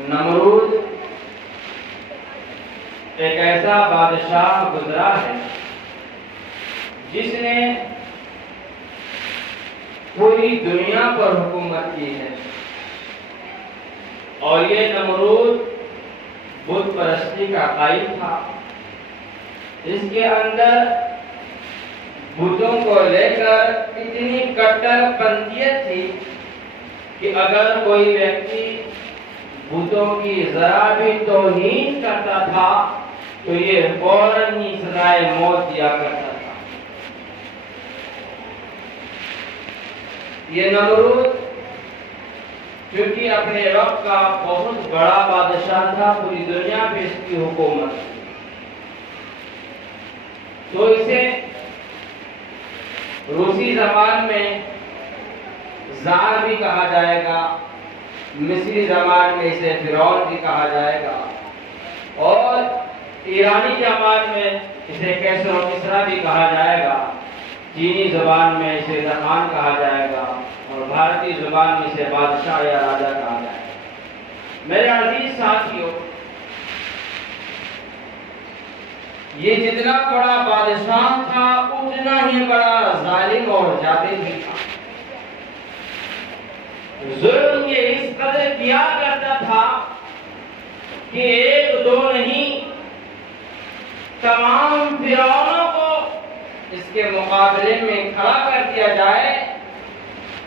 نمرود ایک ایسا بادشاہ گزرا ہے جس نے پوری دنیا پر حکومت کی ہے، اور یہ نمرود بت پرستی کا قائل تھا۔ اس کے اندر بتوں کو لے کر اتنی کٹر پنتیت تھی کہ اگر کوئی ویکتی بتوں کی ذرا بھی توہین کرتا تھا تو یہ فوراً ہی سزائے موت دیا کرتا تھا۔ یہ نمرود کیونکہ اپنے وقت کا بہت بڑا بادشاہ تھا، پوری دنیا پہ اس کی حکومت تھی، تو اسے روسی زبان میں زار بھی کہا جائے گا، مصری زبان میں اسے فرعون بھی کہا جائے گا، اور ایرانی زبان میں اسے کیسر و کسریٰ بھی کہا جائے گا، چینی زبان میں اسے زخان کہا جائے گا، اور بھارتی زبان میں اسے بادشاہ یا راجا کہا جائے گا۔ میرے عزیز ساتھیوں، یہ جتنا بڑا بادشاہ تھا اتنا ہی بڑا ظالم اور جابر بھی تھا۔ ظلم یہ اس قدر کیا کرتا تھا کہ ایک دو نہیں، تمام فرعونوں کو اس کے مقابلے میں کھڑا کر دیا جائے،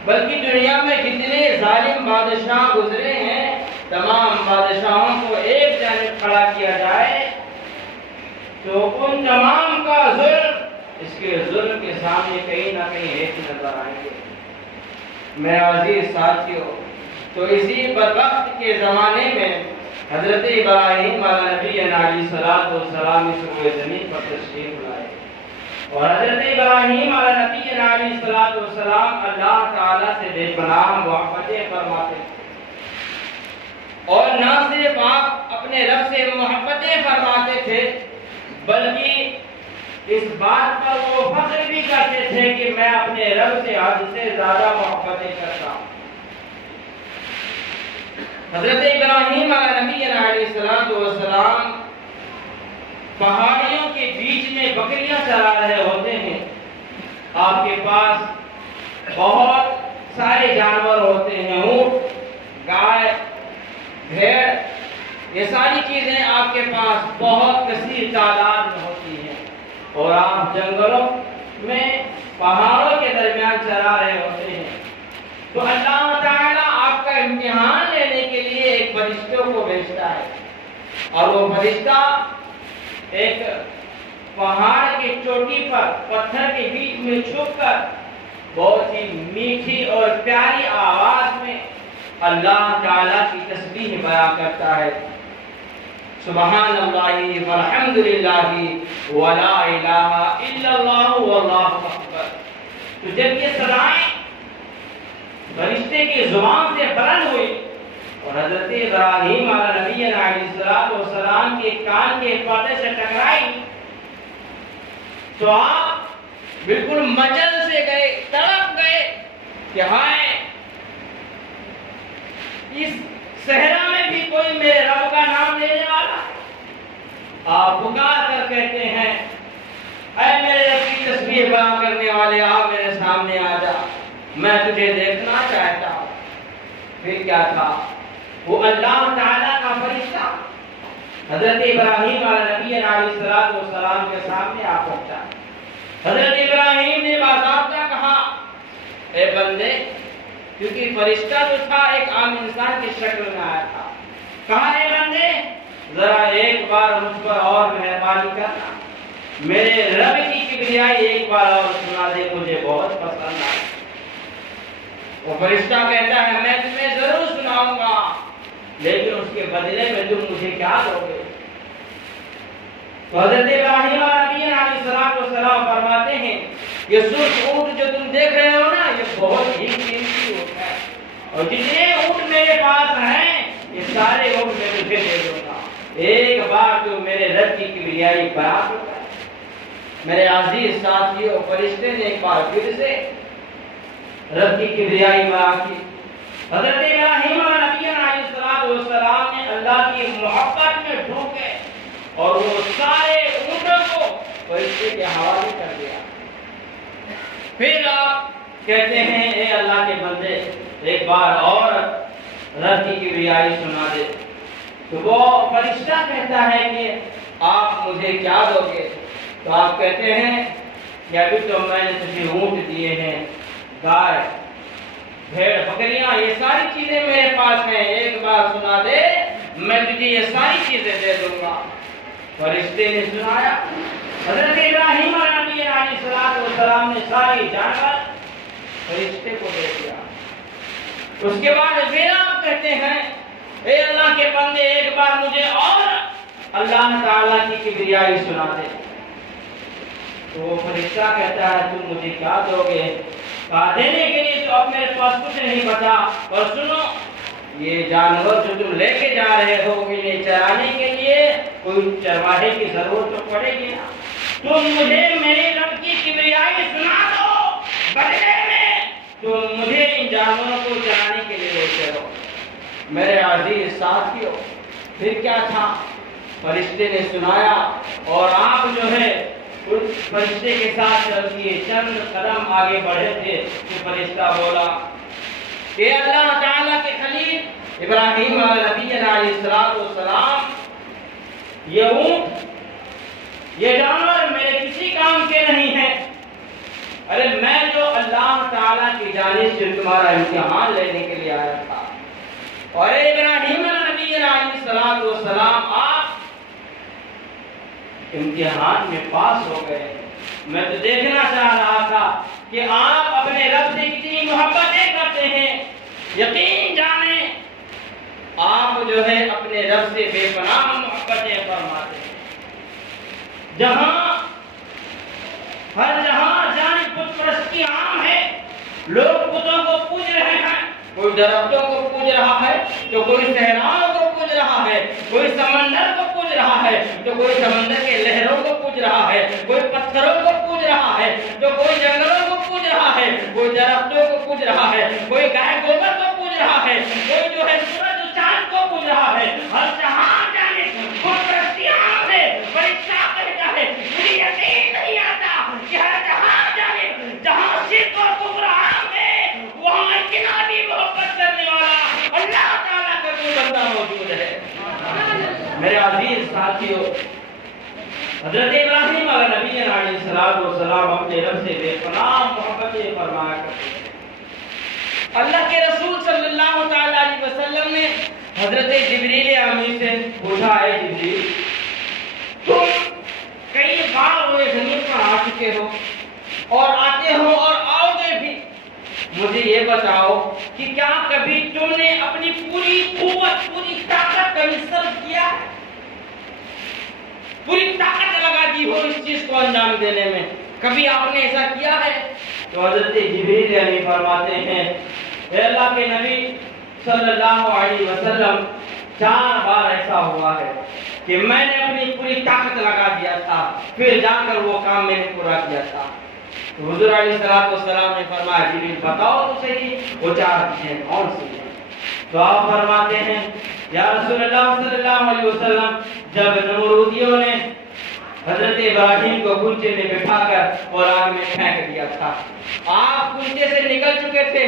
بلکہ دنیا میں جتنے ظالم بادشاہ گزرے ہیں تمام بادشاہوں کو ایک جانب کھڑا کیا جائے تو ان تمام کا ظلم اس کے ظلم کے سامنے کہیں نہ کہیں ایک نظر آئیں گے۔ میرے عزیز ساتھیوں، تو اسی بدبخت کے زمانے میں حضرت ابراہیم علیہ نبی علیہ السلام اس روئے زمین پر تشریف لائے، اور حضرت ابراہیم علیہ نبی علیہ السلام اللہ تعالیٰ سے بے پناہ محبتیں فرماتے تھے، اور نہ صرف آپ اپنے رب سے محبتیں فرماتے تھے بلکہ اس بات پر وہ فخر بھی کرتے تھے کہ میں اپنے رب سے حد سے زیادہ محبتیں کرتا ہوں۔ حضرت ابراہیم علیہ نبی علیہ السلام پہاڑیوں کے بیچ میں بکریاں چرا رہے ہوتے ہیں، آپ کے پاس بہت سارے جانور ہوتے ہیں، اونٹ، گائے، بھیڑ، یہ ساری چیزیں آپ کے پاس بہت کثیر تعداد میں ہوتی ہیں، اور آپ جنگلوں میں پہاڑوں کے درمیان چرا رہے ہوتے ہیں، تو اللہ تعالیٰ آپ کا امتحان لینے کے لیے ایک فرشتوں کو بھیجتا ہے، اور وہ فرشتہ ایک پہاڑ کی چوٹی پر پتھر کے بیچ میں چھپ کر بہت ہی میٹھی اور پیاری آواز میں اللہ تعالیٰ کی تسبیح بیان کرتا ہے، سبحان اللہ والحمد للہ ولا الہ الا اللہ واللہ اکبر۔ تو جب یہ صدائیں فرشتے کی زبان سے بلند ہوئی اور حضرت ابراہیم علیہ نبی علیہ السلام کے کان کے پردے سے ٹکرائی تو آپ بالکل مچل سے گئے، تڑپ گئے کہ ہائے، اس صحرا میں بھی کوئی میرے رب کا نام لینے والا۔ آپ پکار کر کہتے ہیں، اے میرے رب کی تسبیح بیان کرنے والے، آپ میرے سامنے آ جا، میں تجھے دیکھنا چاہتا ہوں۔ پھر کیا تھا؟ وہ اللہ تعالیٰ کا فرشتہ حضرت ابراہیم علیہ نبی علیہ السلام کے سامنے آ پہنچا۔ حضرت ابراہیم نے باضابطہ کہا، اے بندے، کیونکہ فرشتہ جو تھا ایک عام انسان کی شکل میں آیا تھا، کہا اے بندے ذرا ایک بار مجھ پر اور مہربانی کرنا، میرے رب کی کبریائی ایک بار اور سنا دے، مجھے بہت پسند آئی۔ وہ فرشتہ کہتا ہے، میں تمہیں ضرور سناؤں گا، لیکن اس کے بدلے میں تم مجھے کیا دو گے؟ تو حضرت ابراہیم علیہ السلام فرماتے ہیں، یہ سرخ اونٹ جو تم دیکھ رہے ہو نا، یہ بہت ہی قیمتی اونٹ ہے، اور جتنے اونٹ میرے پاس ہیں یہ سارے اونٹ میں تجھے دے دوں گا، ایک بار تو میرے رب کی کبریائی بیان ہو جائے۔ میرے عزیز ساتھیوں، فرشتے نے ایک بار پھر سے رب کی کبریائی بیان کی۔ حضرت ابراہیم علیہ السلام نے اور وہ سارے اونٹوں کو فرشتے کے حوالے کر دیا۔ پھر آپ کہتے ہیں اے اللہ کے بندے ایک بار اور رب کی کبریائی سنا دے، تو وہ فرشتہ کہتا ہے کہ آپ مجھے کیا دو گے؟ تو آپ کہتے ہیں کہ ابھی تو میں نے تجھے اونٹ دیے ہیں، گائے، بھیڑ، بکریاں، یہ ساری چیزیں میرے پاس ہیں، ایک بار سنا دے میں تجھے یہ ساری چیزیں دے دوں گا۔ فرشتے نے سنایا، حضرت ابراہیم نبی علیہ السلام نے ساری جانور فرشتے کو دے دیا۔ اس کے بعد پھر آپ کہتے ہیں اے اللہ کے بندے ایک بار مجھے اور اللہ تعالیٰ کی کبریائی سنا دے۔ تو وہ فرشتہ کہتا ہے تم مجھے کیا دو گے؟ کہا دینے کے لیے تو اب میرے پاس کچھ نہیں بچا، اور سنو یہ جانور جو تم لے کے جا رہے ہو انہیں چرانے کے لیے کوئی چرواہے کی ضرورت تو پڑے گی نا، تم مجھے میرے رب کی کبریائی سنا دو، بدلے میں تم مجھے ان جانوروں کو چرانے کے لیے لیتے ہو۔ میرے عزیز ساتھیو، پھر کیا تھا؟ فرشتے نے سنایا اور آپ جو ہے اس فرشتے کے ساتھ چل دیے، چند قدم آگے بڑھے تھے تو فرشتہ بولا کہ اللہ تعالیٰ کے خلیل ابراہیم نبی علیہ السلام، یہ اونٹ، یہ جانور میرے کسی کام کے نہیں ہیں، ارے میں جو اللہ تعالیٰ کی جانب سے تمہارا امتحان لینے کے لیے آیا تھا، اور ابراہیم نبی علیہ السلام آپ امتحان میں پاس ہو گئے۔ میں تو دیکھنا چاہ رہا تھا کہ آپ اپنے رب سے کتنی محبتیں کرتے ہیں، یقین جانیں آپ جو ہے اپنے رب سے بے پناہ محبتیں فرماتے ہیں۔ ہر جہاں جانب بت پرستی عام ہے، لوگ بتوں کو پوج رہے ہیں، کوئی درختوں کو پوج رہا ہے تو کوئی صحراؤں کو پوج رہا ہے، کوئی سمندر کو پوج رہا ہے تو کوئی سمندر کے لہروں کو پوج رہا ہے، کوئی پتھروں کو پوج رہا ہے تو کوئی جنگلوں کو پوج رہا ہے، کوئی درختوں کو پوج رہا ہے، کوئی گائے گوبر کو پوج رہا ہے، کوئی جو ہے سورج و چاند کو پوج رہا ہے۔ ہر جہاں جانے بت پرستی عام ہے۔ فرشتہ کہتا ہے مجھے یقین نہیں آتا کہ ہر جہاں جانے جہاں شرک اور کفر عام ہے وہاں اتنا بھی محبت کرنے والا اللہ تعالیٰ کا کوئی بندہ موجود ہے۔ میرے عزیز ساتھیو، حضرت ابراہیم علیہ نبی علیہ السلام اپنے رب سے بے پناہ محبتیں فرمایا کرتے ہیں۔ اللہ کے رسول صلی اللہ تعالی علیہ وسلم نے حضرت جبریل امین سے پوچھا، اے جبریل تم کئی بار روئے زمین پر آ چکے ہو اور آتے ہو اور آؤ گے بھی، مجھے یہ بتاؤ کہ کیا کبھی تم نے اپنی پوری قوت، پوری طاقت کا صرف کیا، پوری طاقت لگا دی ہو اس چیز کو انجام دینے میں؟ کبھی آپ نے ایسا کیا ہے؟ تو حضرت جبریل علیہ فرماتے ہیں اے اللہ کے نبی صلی اللہ علیہ وسلم 4 بار ایسا ہوا ہے کہ میں نے اپنی پوری طاقت لگا دیا تھا، پھر جا کر وہ کام میں نے پورا کیا تھا۔ تو حضور علیہ السلام نے فرمایا جبریل بتاؤ تو صحیح وہ 4 چیزیں کون سی ہیں؟ تو آپ فرماتے ہیں یا رسول اللہ صلی اللہ علیہ وسلم، جب نمرودیوں نے حضرت ابراہیم کو کنچے میں بٹھا کر اور آگ میں پھینک دیا تھا، آپ کنچے سے نکل چکے تھے،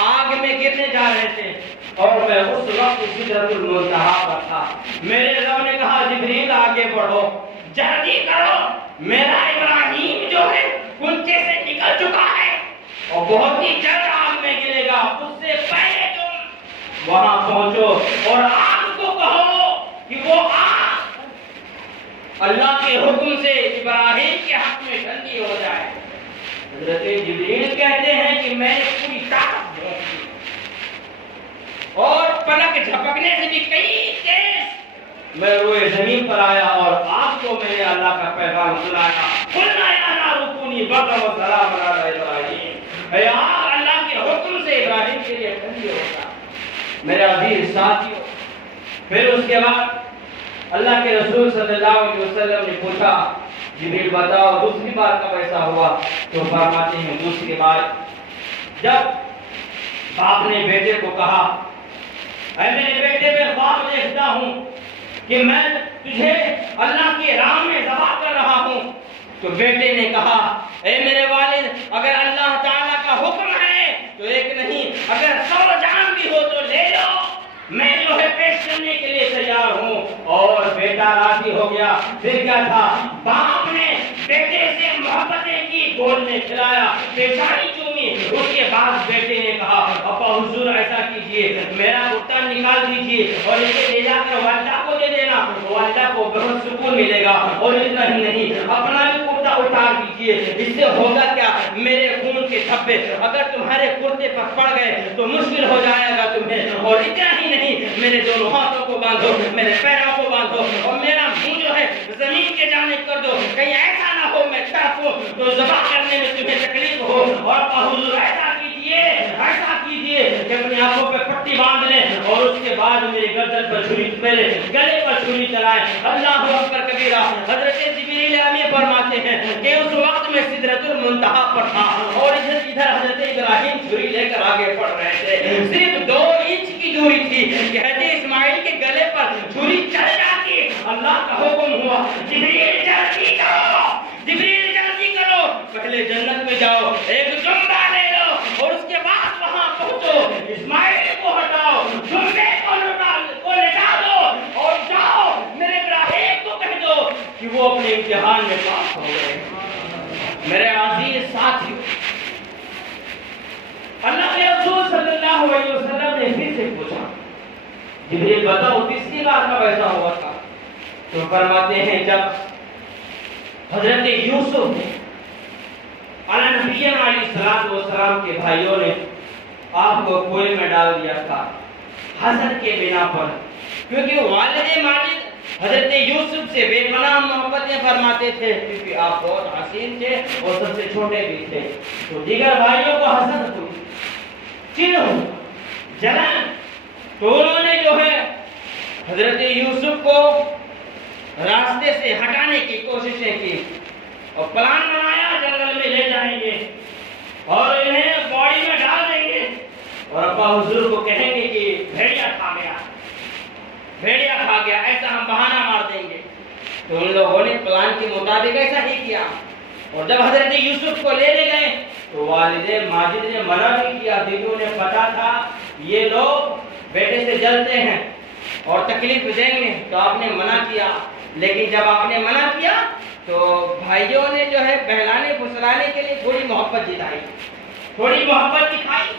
آگ میں گرنے جا رہے تھے، اور میں اس وقت سدرۃ المنتہا پر تھا۔ میرے رب نے کہا جبریل آگے بڑھو، جلدی کرو، میرا ابراہیم جو ہے کنچے سے نکل چکا ہے اور بہت ہی جلد آگ میں گرے گا، اس سے پہلے تم وہاں پہنچو اور آگ کو کہو کہ وہ آگ اللہ کے حکم سے ابراہیم کے حق میں ٹھنڈی ہو جائے۔ حضرت جبریل کہتے ہیں کہ میں نے پوری طاقت جھونک دی اور پلک جھپکنے سے بھی کئی تیز میں روئے زمین پر آیا اور آپ کو میں نے اللہ کا پیغام سنایا، قلنا یا نار کونی بردا و سلاما علی ابراہیم، اے آگ اللہ کے حکم سے ابراہیم کے لیے ٹھنڈی ہو جا۔ میرے عزیز ساتھیو، پھر اس کے بعد اللہ کے رسول صلی اللہ علیہ وسلم نے پوچھا جبریل بتاؤ دوسری بار کب ایسا ہوا؟ تو فرماتے ہیں دوسری بار جب باپ نے بیٹے کو کہا اے میرے بیٹے میں خواب دیکھتا ہوں کہ میں تجھے اللہ کی راہ میں ذبح کر رہا ہوں۔ تو بیٹے نے کہا اے میرے والد، اگر اللہ تعالیٰ کا حکم ہے تو ایک نہیں اگر 100 جان بھی ہو تو لے لو، میں جو ہے پیش کرنے کے لیے تیار ہوں۔ اور بیٹا راضی ہو گیا۔ پھر کیا تھا، باپ نے بیٹے سے محبتیں کی، گود میں کھلایا، پیشانی چومی۔ اس کے بعد بیٹے نے کہا ابا حضور ایسا کیجئے، میرا کرتا نکال دیجئے اور اسے لے جا کر والدہ کو دے دینا، والدہ کو بہت سکون ملے گا۔ اور اتنا ہی نہیں، اپنا بھی کرتا اتار دیجئے، اس سے ہوگا کیا، میرے خون کے دھبے اگر تمہارے کرتے پر پڑ گئے تو مشکل ہو جائے گا تمہیں۔ اور اتنا ہی نہیں، میرے دونوں ہاتھوں کو باندھو، میرے پیروں کو باندھو اور میرا منہ جو ہے زمین کے جانب کر دو، کہیں ایسا نہ ہو میں تڑپوں تو ذبح کرنے میں تمہیں تکلیف ہو۔ اور حضور ایسا کیجئے کہ اپنی آنکھوں پہ پٹی باندھ لیں اور اس کے بعد میرے گردن پر چھری، میرے گلے پر چھری چلائیں۔ اللہ اکبر کبیرہ۔ حضرت جبریل امین فرماتے ہیں کہ اس وقت میں سدرۃ المنتہا پر تھا اور ادھر حضرت ابراہیم چھری لے کر آگے بڑھ رہے تھے۔ صرف 2 انچ کی دوری تھی کہ حضرت اسماعیل کے گلے پر چھری چل جاتی۔ اللہ کا حکم ہوا جبریل جلدی کرو، جبریل جلدی کرو، پہلے جنت میں جاؤ، ایک جملہ لے لو اور اس کے بعد وہاں پہنچو، اسماعیل کو ہٹاؤ، جملے کو لٹا دو اور جاؤ میرے ابراہیم کو کہہ دو کہ وہ اپنے امتحان میں پاس ہو گئے۔ میرے عزیز ساتھیو، اللہ کے رسول صلی اللہ علیہ وسلم نے پھر سے پوچھا جبریل بتاؤ کس بات کا ایسا ہوا تھا؟ تو فرماتے ہیں جب حضرت یوسف علیہ نبی علیہ السلام کے بھائیوں نے آپ کو کنویں میں ڈال دیا تھا حسد کے بنا پر، کیونکہ والد ماجد حضرت یوسف سے بے پناہ محبتیں فرماتے تھے، کیونکہ آپ بہت حسین تھے اور سب سے چھوٹے بھی تھے، تو دیگر بھائیوں کو حسد ہوئی، چڑ ہوئی، جلن۔ تو انہوں نے جو ہے حضرت یوسف کو راستے سے ہٹانے کی کوششیں کی اور پلان بنایا جنگل میں لے جائیں گے اور انہیں باڑی میں ڈال دیں گے اور ابا حضور کو کہیں گے کہ بھیڑیا کھا گیا، ایسا ہم بہانہ مار دیں گے۔ تو ان لوگوں نے پلان کے مطابق ایسا ہی کیا اور جب حضرت یوسف کو لے گئے تو والد ماجد نے منع بھی کیا، کیونکہ انہیں پتا تھا یہ لوگ بیٹے سے جلتے ہیں اور تکلیف دیں گے، تو آپ نے منع کیا۔ لیکن جب آپ نے منع کیا تو بھائیوں نے جو ہے بہلانے پھسلانے کے لیے تھوڑی محبت جتائی، تھوڑی محبت دکھائی،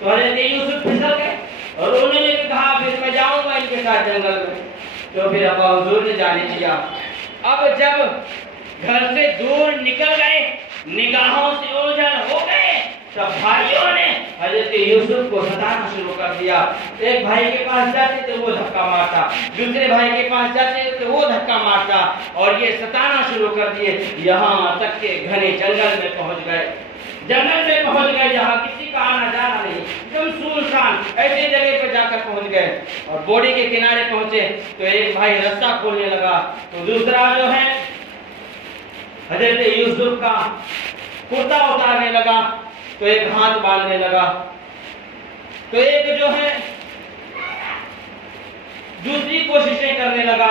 تو حضرت یوسف پھسل گئے اور انہوں نے کہا پھر میں جاؤں گا ان کے ساتھ جنگل میں۔ تو پھر ابا حضور نے جانے دیا۔ اب جب گھر سے دور نکل گئے، نگاہوں سے اوجھل ہو گئے، تب بھائیوں نے حضرت یوسف کو ستانا شروع کر دیا۔ ایک بھائی کے پاس جاتے تو وہ دھکا مارتا، دوسرے بھائی کے پاس جاتے تو وہ دھکا مارتا اور یہ ستانا شروع کر دیے، یہاں تک کہ گھنے جنگل میں پہنچ گئے۔ جنگل میں پہنچ گئے جہاں کسی کا آنا جانا نہیں، تم سنسان ایسے جگہ پر جا کر پہنچ گئے اور بوڑی کے کنارے پہنچے تو ایک بھائی رستہ کھولنے لگا تو دوسرا جو ہے حضرت یوسف کا کرتا اتارنے لگا تو ایک ہاتھ باندھنے لگا، تو ایک جو ہے دوسری کوششیں کرنے لگا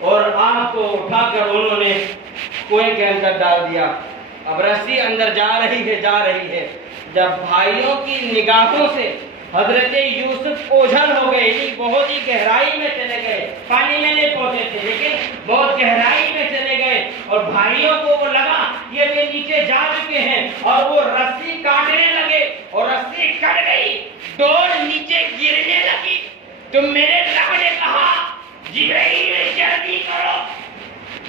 اور آنکھ کو اٹھا کر انہوں نے کنویں کے اندر ڈال دیا۔ اب رسی اندر جا رہی ہے، جب بھائیوں کی نگاہوں سے حضرت یوسف اوجھل ہو گئے، بہت ہی گہرائی میں چلے گئے، پانی میں نہیں پہنچے تھے لیکن بہت گہرائی میں چلے گئے اور بھائیوں کو وہ لگا یہ نیچے جا چکے ہیں اور وہ رسی کاٹنے لگے اور رسی کٹ گئی، ڈور نیچے گرنے لگی۔ تو میرے رب نے کہا جبریل جلدی کرو،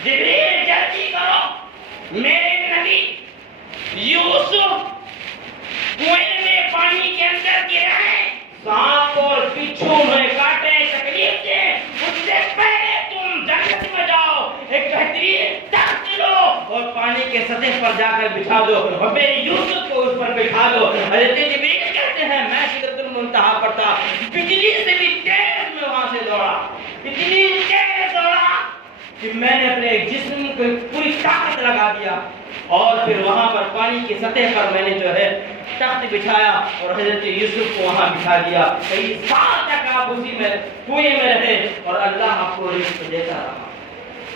جبریل جلدی کرو، میرے نبی یوسف کنویں میں پانی کے اندر گرے، سانپ اور بچھو میں کاٹے تکلیف دے، اس سے پہلے تم جنت میں جاؤ، ایک بہترین تخت لو اور پانی کے سطح پر جا کر بچھا دو اور میرے یوسف کو اس پر بٹھا دو۔ حضرت جبریل کہتے ہیں میں سدرۃ المنتہا پر تھا، بجلی سے بھی تیز میں وہاں سے دوڑا، اتنی تیز دوڑا کہ میں نے اپنے جسم کو پوری طاقت لگا دیا اور پھر وہاں پر پانی کی سطح پر میں نے جو ہے تخت بچھایا اور حضرت یوسف کو وہاں بٹھا دیا۔ کئی سال تک آپ اسی میں کنویں میں رہے اور اللہ آپ کو رزق دیتا رہا۔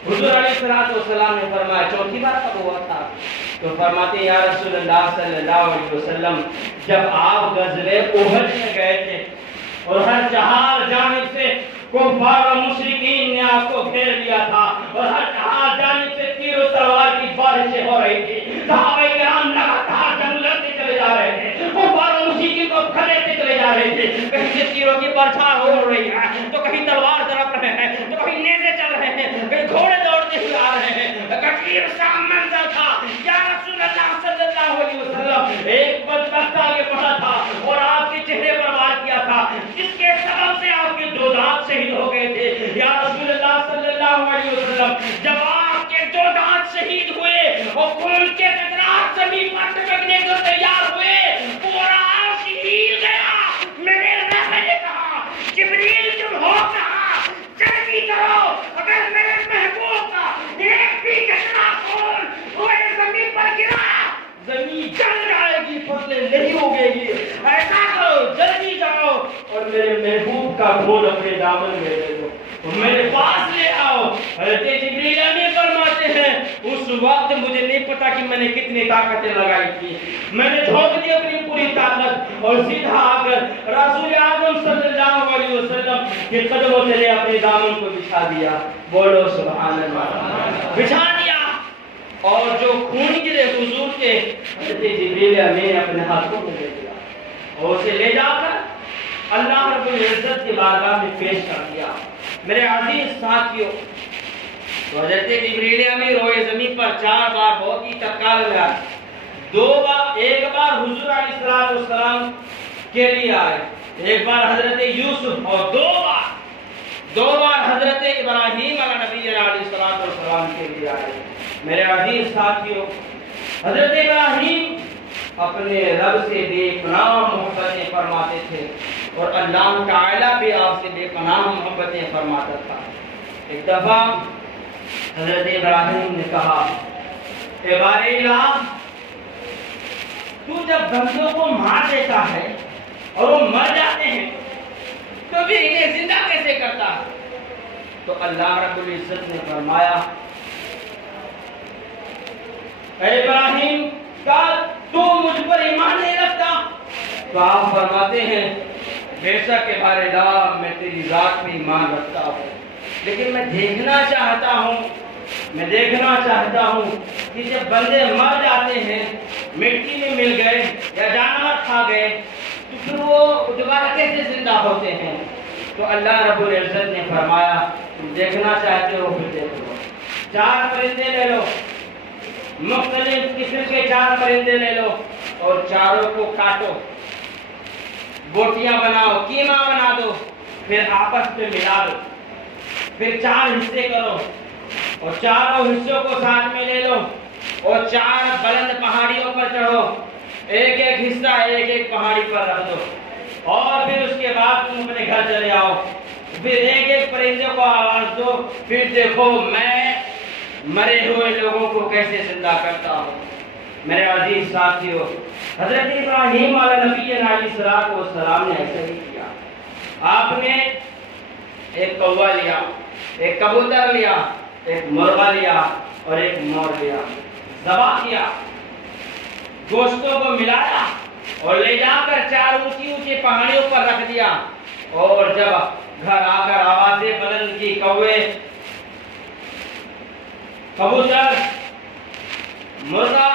حضور علیہ السلام نے فرمایا چوتھی بار کب ہوا تھا؟ تو فرماتے ہیں یا رسول اللہ صلی اللہ علیہ وسلم جب آپ غزوہ احد میں گئے تھے اور ہر چہار جانب سے کفار و مشرکین نے آپ کو گھیر لیا تھا اور ہر چہار جانب سے تیر و تلوار کی بارشیں ہو رہی تھی، صحابہ کرام لگاتار جنگ لڑتے چلے جا رہے تھے، کفار و مشرکین کو کھلیتے چلے جا رہے تھے، کہیں سے تیروں کی برچھاؤ ہو رہی ہے تو کہیں تلوار طرف رہے ہیں تو کہیں نیزے چل رہے ہیں، کہیں گھوڑے دوڑتے ہوئے آ رہے ہیں، کثیر سا منظر تھا۔ یا رسول اللہ صلی اللہ علیہ وسلم ایک بدبخت آگے بڑھا تھا اور آپ کے چہرے پر وار کیا تھا جس کے سبب سے آپ کے دو دانت شہید ہو گئے تھے۔ یا رسول اللہ صلی اللہ علیہ وسلم جب آپ کے دو دانت شہید ہوئے اور خون کے قطرات زمین پر ٹپکنے کو تیار ہوئے، پورا عرش ہل گیا۔ میرے رب نے کہا جبریل تم ہو کہاں، جلدی کرو، اگر میرے محبوب کا ایک بھی قطرہ خون ہوئے زمین پر گرا زمین جل جائے گی، فصلیں نہیں اگے گی۔ ایسا کرو جلدی جاؤ اور میرے محبوب کا خون اپنے دامن میں لے لو، میرے پاس لے آؤ۔ حضرت جبریل امین فرماتے ہیں اس وقت مجھے نہیں پتا کہ میں نے کتنی طاقتیں لگائی تھی، میں نے جھونک دی اپنی پوری طاقت اور سیدھا آ کر رسول اعظم صلی اللہ علیہ وسلم کے قدموں تلے اپنے دامن کو بچھا دیا۔ بولو سبحان اللہ، بچھا دیا اور جو خون گرے حضور کے حضرت جبریل امین اپنے ہاتھوں میں لے لیا اور اسے لے جا کر اللہ رب العزت کی بارگاہ میں پیش کر دیا۔ میرے عزیز ساتھیوں، تو حضرت جبریل امین روئے زمین پر 4 بار بہت ہی تکال میں آئے، 2 بار، ایک بار حضور علیہ السلام کے لیے آئے، ایک بار حضرت یوسف اور 2 بار حضرت ابراہیم علیہ نبی علیہ السلام کے لیے آئے۔ میرے عزیز ساتھیوں، حضرت ابراہیم اپنے رب سے بے پناہ محبتیں فرماتے تھے اور اللہ تعالیٰ بھی آپ سے بے پناہ محبتیں فرماتا تھا۔ ایک دفعہ حضرت ابراہیم نے کہا اے بارے الہ، تو جب بندوں کو مار دیتا ہے اور وہ مر جاتے ہیں تو بھی انہیں زندہ کیسے کرتا ہے؟ تو اللہ رب العزت نے فرمایا اے ابراہیم کیا تو مجھ پر ایمان نہیں رکھتا؟ تو آپ فرماتے ہیں بے شک کے بارے اللہ میں تیری ذات میں ایمان رکھتا ہوں، لیکن میں دیکھنا چاہتا ہوں کہ جب بندے مر جاتے ہیں، مٹی میں مل گئے یا جانور کھا گئے تو پھر وہ دوبارہ کیسے زندہ ہوتے ہیں؟ تو اللہ رب العزت نے فرمایا تم دیکھنا چاہتے ہو پھر دیکھ لو، 4 پرندے لے لو، مختلف قسم کے 4 پرندے لے لو اور چاروں کو کاٹو، بوٹیاں بناؤ، کیما بنا دو، پھر آپس میں ملا دو، پھر 4 حصے کرو اور چاروں حصوں کو ساتھ میں لے لو اور 4 بلند پہاڑیوں پر چڑھو، ایک حصہ ایک پہاڑی پر رکھ دو اور پھر اس کے بعد تم اپنے گھر چلے آؤ، پھر ایک پرندے کو آواز دو، پھر دیکھو میں مرے ہوئے لوگوں کو کیسے زندہ کرتا ہوں۔ میرے عزیز ساتھیوں، حضرت ابراہیم علیہ نبی علیہ السلام نے ایسا ہی کیا۔ آپ نے ایک کوا لیا، ایک کبوتر لیا، ایک مرغا لیا اور ایک مور لیا، ذبح کیا، گوشتوں کو ملایا اور لے جا کر 4 اونچی پہاڑیوں پر رکھ دیا اور جب گھر آ کر آوازیں بلند کی، کوے، کبوتر، مرغا،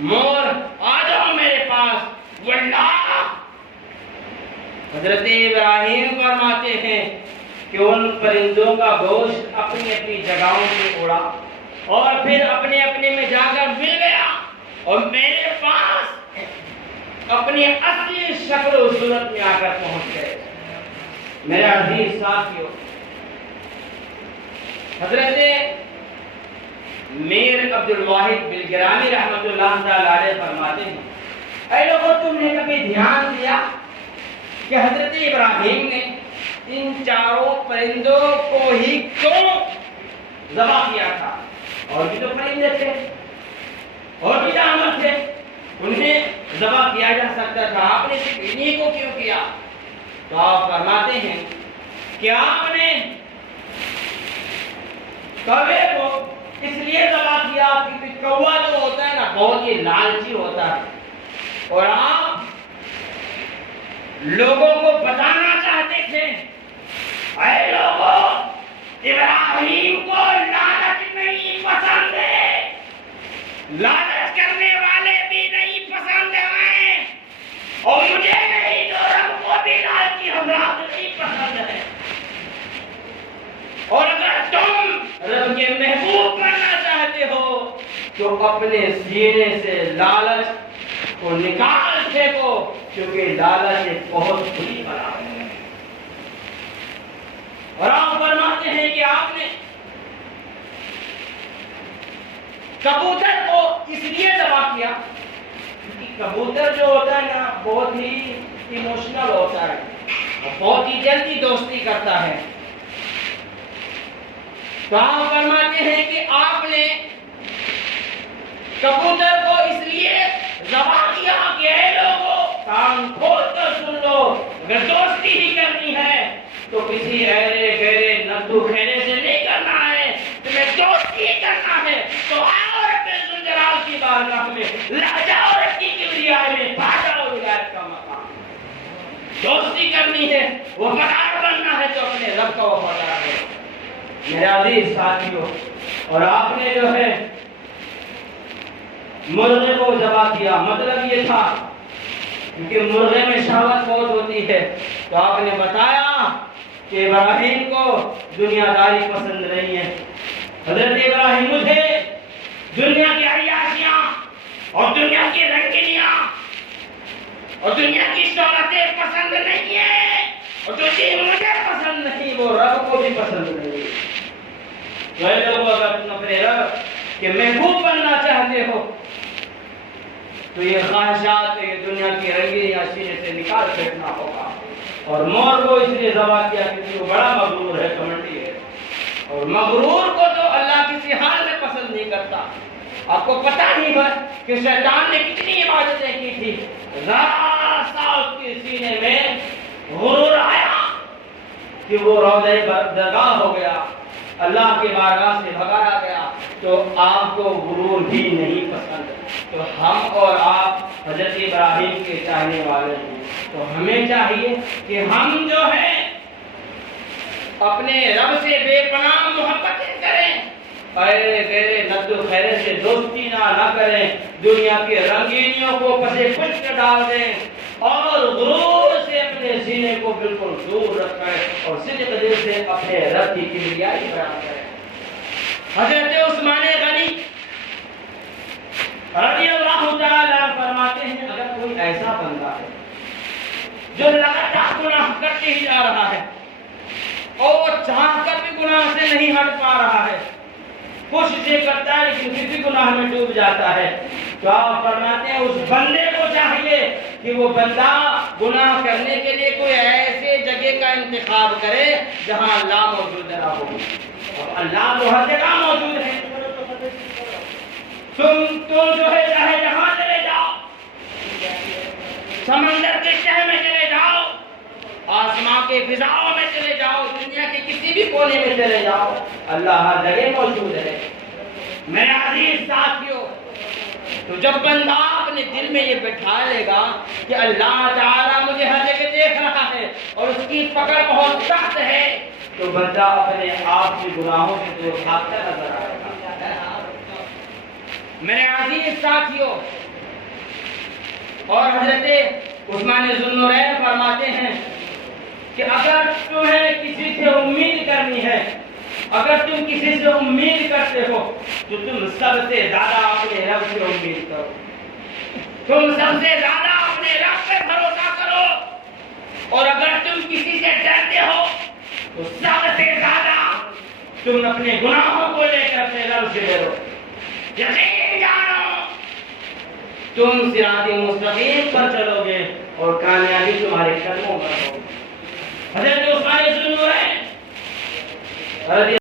مور آ جاؤ میرے پاس، واللہ حضرت ابراہیم فرماتے ہیں کہ ان پرندوں کا گوشت اپنی اپنی جگہوں سے اڑا اور پھر اپنے اپنے میں جا کر مل گیا اور میرے پاس اپنی اصلی شکل و صورت میں آ کر پہنچ گئے۔ میرے عزیز ساتھیوں، حضرت میر عبد الواحد بلگرانی رحمۃ اللہ تعالی علیہ فرماتے ہیں اے لوگوں، تم نے کبھی دھیان دیا کہ حضرت ابراہیم نے ان 4 پرندوں کو ہی کیوں ذبح کیا تھا؟ اور بھی تو پرندے تھے اور بھی جانور تھے، انہیں ذبح کیا جا سکتا تھا، آپ نے صرف انہی کو کیوں کیا؟ تو آپ فرماتے ہیں کہ آپ نے کوے کو اس لیے ذبح کیا کیونکہ کوا جو ہوتا ہے نا بہت ہی لالچی ہوتا ہے، اور آپ لوگوں کو بتانا چاہتے تھے اے لوگوں، ابراہیم کو لالچ نہیں پسند ہے، لالچ کرنے والے بھی نہیں پسند ہیں، اور مجھے نہیں تو رب کو بھی لالچی حضرات نہیں پسند ہے۔ اور اگر تم رب کے محبوب بننا چاہتے ہو تو اپنے سینے سے لالچ کو نکال پھینکو، کیونکہ لالچ ایک بہت بری بلا ہے۔ اور آپ فرماتے ہیں کہ آپ نے کبوتر کو اس لیے ذبح کیا کیونکہ کبوتر جو ہوتا ہے نا بہت ہی ایموشنل ہوتا ہے اور بہت ہی جلدی دوستی کرتا ہے۔ تو آپ فرماتے ہیں کہ آپ نے کبوتر کو اس لیے ذبح کیا کہ اے لوگوں کان کھول کر سن لو، اگر دوستی ہی کرنی ہے تو کسی ایرے گہرے نتھو خیرے سے نہیں کرنا ہے، تمہیں دوستی ہی کرنا ہے تو آؤ رب ذوالجلال کی بارگاہ میں، لہجہ رب کی کبریائی میں، پا جاؤ ولایت کا مقام۔ دوستی کرنی ہے، وفادار بننا ہے تو اپنے رب کا وفادار ہے۔ میرے عزیز ساتھیوں، اور آپ نے جو ہے مرغے کو ذبح کیا، مطلب یہ تھا کیونکہ مرغے میں شہوت بہت ہوتی ہے، تو آپ نے بتایا کہ ابراہیم کو دنیا داری پسند نہیں ہے۔ حضرت ابراہیم مجھے دنیا کی عیاشیاں اور دنیا کی رنگینیاں اور دنیا کی شہرتیں پسند نہیں ہے، اور جو چیز مجھے پسند نہیں وہ رب کو بھی پسند نہیں ہے۔ لوگوں اگر تم اپنے رب کے محبوب بننا چاہتے ہو تو یہ خواہشات یہ دنیا کی رنگینیاں سینے سے نکال پھینکنا ہوگا۔ اور مور کو اس لیے ذبح کیا کیونکہ وہ بڑا مغرور ہے، کمنڈی ہے، اور مغرور کو تو اللہ کسی حال میں پسند نہیں کرتا۔ آپ کو پتہ نہیں ہے کہ شیطان نے کتنی عبادتیں کی تھی، ذرا سا اس کے سینے میں غرور آیا کہ وہ روضہ درگاہ ہو گیا، اللہ کے بارگاہ سے بھگایا گیا، تو آپ کو غرور بھی نہیں پسند۔ تو ہم اور آپ حضرت ابراہیم کے چاہنے والے ہیں، تو ہمیں چاہیے کہ ہم جو ہے اپنے رب سے بے پناہ محبتیں کریں، ایرے گہرے نتھو خیرے سے دوستی نہ کریں، دنیا کے رنگینیوں کو پسے پشت ڈال دیں، اور غرور سے اپنے سینے کو بالکل دور رکھیں، اور صدق دل سے اپنے رب کی کبریائی بیان کریں۔ حضرت عثمان غنی رضی اللہ تعالیٰ فرماتے ہیں اگر کوئی ایسا بندہ ہے جو لگاتار گناہ کرتے ہی جا رہا ہے اور وہ چاہ کر بھی گناہ سے نہیں ہٹ پا رہا ہے، کوشش یہ کرتا ہے لیکن پھر بھی گناہ میں ڈوب جاتا ہے، تو آپ فرماتے ہیں اس بندے کو چاہیے کہ وہ بندہ گناہ کرنے کے لیے کوئی ایسے جگہ کا انتخاب کرے جہاں اللہ موجود نہ ہو، اور اللہ تو ہر جگہ موجود ہے۔ تم جو ہے چاہے جہاں چلے جاؤ، سمندر کے تہہ میں چلے جاؤ، آسمان کے فضاؤں میں چلے جاؤ، دنیا کے کسی بھی کونے میں چلے جاؤ، اللہ ہر جگہ موجود ہے۔ میرے عزیز ساتھیوں، تو جب بندہ اپنے دل میں یہ بٹھا لے گا کہ اللہ تعالیٰ مجھے ہر جگہ دیکھ رہا ہے اور اس کی پکڑ بہت سخت ہے، تو بندہ اپنے آپ کے گناہوں سے دور بھاگتا نظر آئے گا۔ میرے عزیز ساتھیوں، اور حضرت عثمان ذوالنورین فرماتے ہیں کہ اگر تمہیں کسی سے امید کرنی ہے، اگر تم کسی سے امید کرتے ہو تو تم سب سے زیادہ اپنے رب سے امید کرو، تم سب سے زیادہ اپنے رب پہ بھروسہ کرو، اور اگر تم کسی سے ڈرتے ہو تو سب سے زیادہ تم اپنے گناہوں کو لے کر اپنے رب سے ڈرو۔ یقین جانو تم صراط مستقیم پر چلو گے اور کامیابی تمہارے قدموں پر ہوگی۔ حضرت عثمان ذوالنورین